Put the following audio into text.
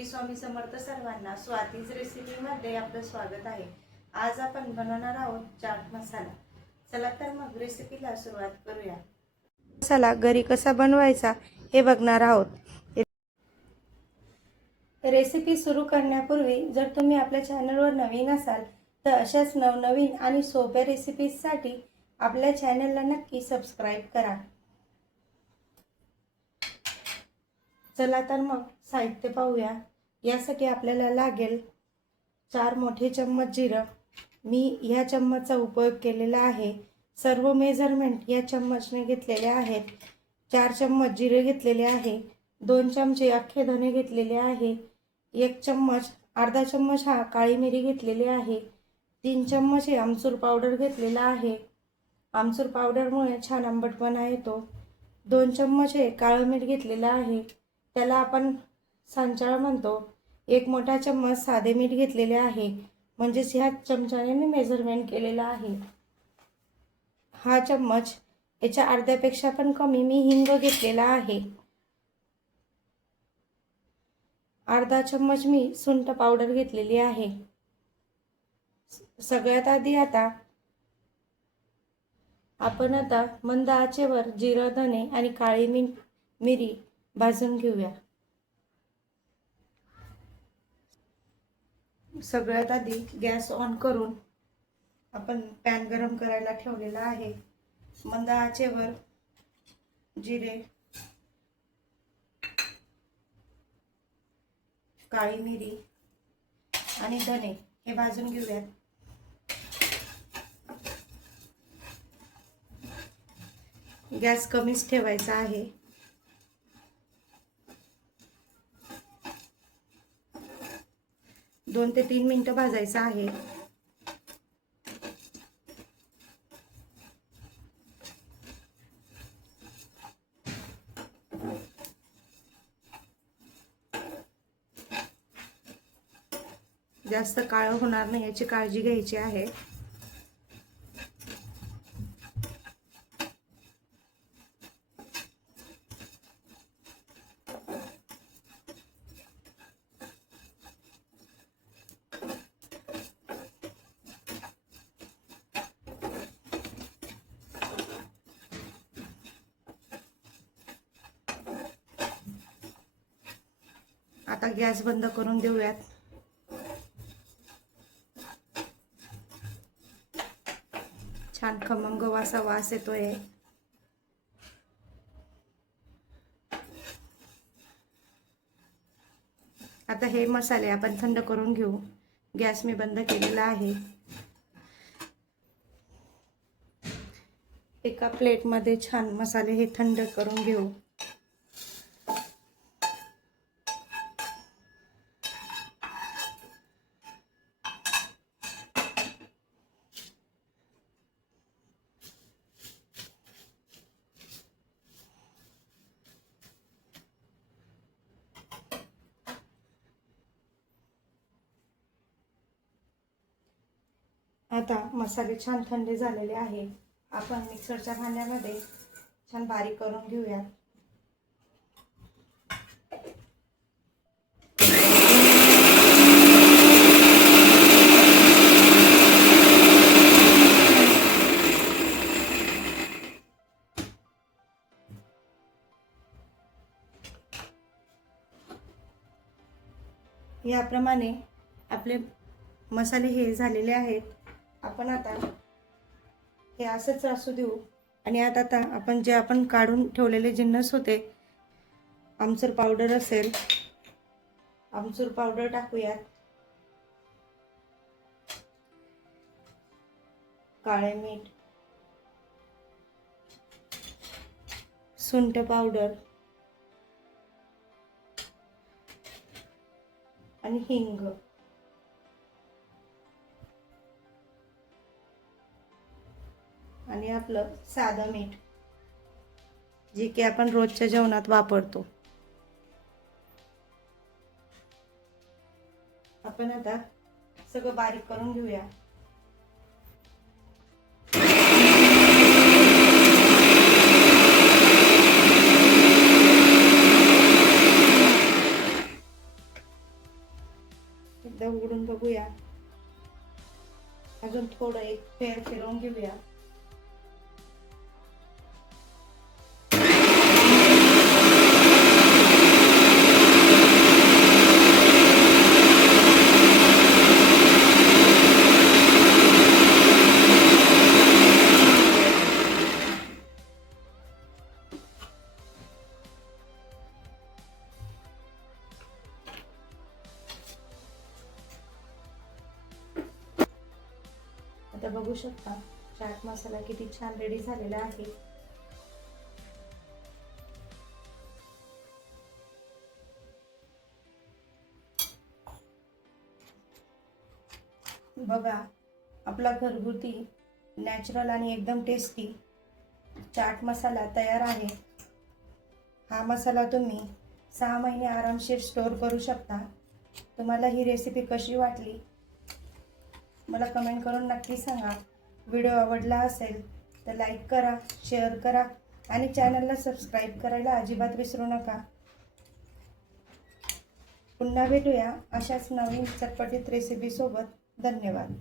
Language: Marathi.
श्री स्वामी समर्थ सर्वांना स्वातीज रेसिपीमध्ये आपलं स्वागत आहे। आज आपण बनवणार आहोत चाट मसाला। चला तर मग रेसिपीला सुरुवात करूया। मसाला घरी कसा बनवायचा हे बघणार आहोत। रेसिपी सुरू करण्यापूर्वी जर तुम्ही आपल्या चॅनलवर नवीन असाल तर अशाच नवनवीन आणि सोप्या रेसिपीजसाठी आपल्या चॅनलला नक्की सबस्क्राइब करा। चला तर मग साहित्य पाहूया। यासाठी आपल्याला लागेल 4 मोठे चम्मच जिरं। मी या चम्मचचा उपयोग केलेला आहे। सर्व मेजरमेंट या चम्मचने घेतलेले आहेत। 4 चम्मच जिरे घेतलेले आहे। 2 चमचे अख्खे धने घेतलेले आहे। 1 चम्मच अर्धा चम्मच हा काळी मिरी घेतलेली आहे। 3 चम्मच हे आमचूर पावडर घेतलेला आहे। आमचूर पावडरमुळे छान आंबटपणा येतो। 2 चम्मच हे काळं मीठ घेतलेलं आहे, त्याला आपण सांचाळ म्हणतो। 1 मोठा चम्मच साधे मीठ घेतलेले आहे, म्हणजेच ह्या चमच्याने मी मेजरमेंट केलेला आहे। हा चम्मच याच्या अर्ध्यापेक्षा पण कमी मी हिंग घेतलेला आहे। अर्धा चम्मच मी सुंठ पावडर घेतलेली आहे। सगळ्यात आधी आपण मंद आचेवर जिरं, धने आणि काळी मिरी भाजून घेऊया। सगळ्यात आधी गॅस ऑन करून आपण पॅन गरम करायला ठेवलेला आहे। मंद आचेवर जिरे, काळी मिरी आणि धने हे भाजून घेऊयात। गॅस कमीच ठेवायचा आहे। दोन ते 3 मिनिटं भाजायचं आहे। जास्त काळं होणार नाही याची काळजी घ्यायची आहे। आता गॅस बंद करून देऊयात। छान खमंग असा वास येतोय। आता हे मसाले आपण थंड करून घेऊ। गॅस मी बंद केलेला आहे। एका प्लेटमध्ये छान मसाले हे थंड करून घेऊ। आता मसाले छान थंड झालेले आहे। आपण मिक्सरच्या भांड्यामध्ये छान बारीक करून घेऊया। याप्रमाणे आपले मसाले हे झालेले आहेत। आपण आता हे असंच असू देऊ आणि आता आपण जे आपण काढून ठेवलेले जिन्नस होते, आमचूर पावडर असेल, आमचूर पावडर टाकूयात, काळे मीठ, सुंठ पावडर आणि हिंग आणि आपलं साधं मीठ जे की आपण रोजच्या जेवणात वापरतो। आपण आता सगळं बारीक करून घेऊया। एकदा उघडून बघूया. अजून थोडं एक फेर फिरवून घेऊया. आता बघू शकता चाट मसाला किती छान रेडी झालेला आहे. बघा, आपला घरगुती नॅचरल आणि एकदम टेस्टी चाट मसाला तयार आहे. हा मसाला तुम्ही 6 महिने आरामशीर स्टोअर करू शकता. तुम्हाला ही रेसिपी कशी वाटली मला कमेंट करून नक्की सांगा. व्हिडिओ आवडला असेल तर लाईक करा, शेअर करा आणि चॅनलला सबस्क्राईब करायला अजिबात विसरू नका. पुन्हा भेटूया अशाच नवीन चटपटीत रेसिपी सोबत. धन्यवाद.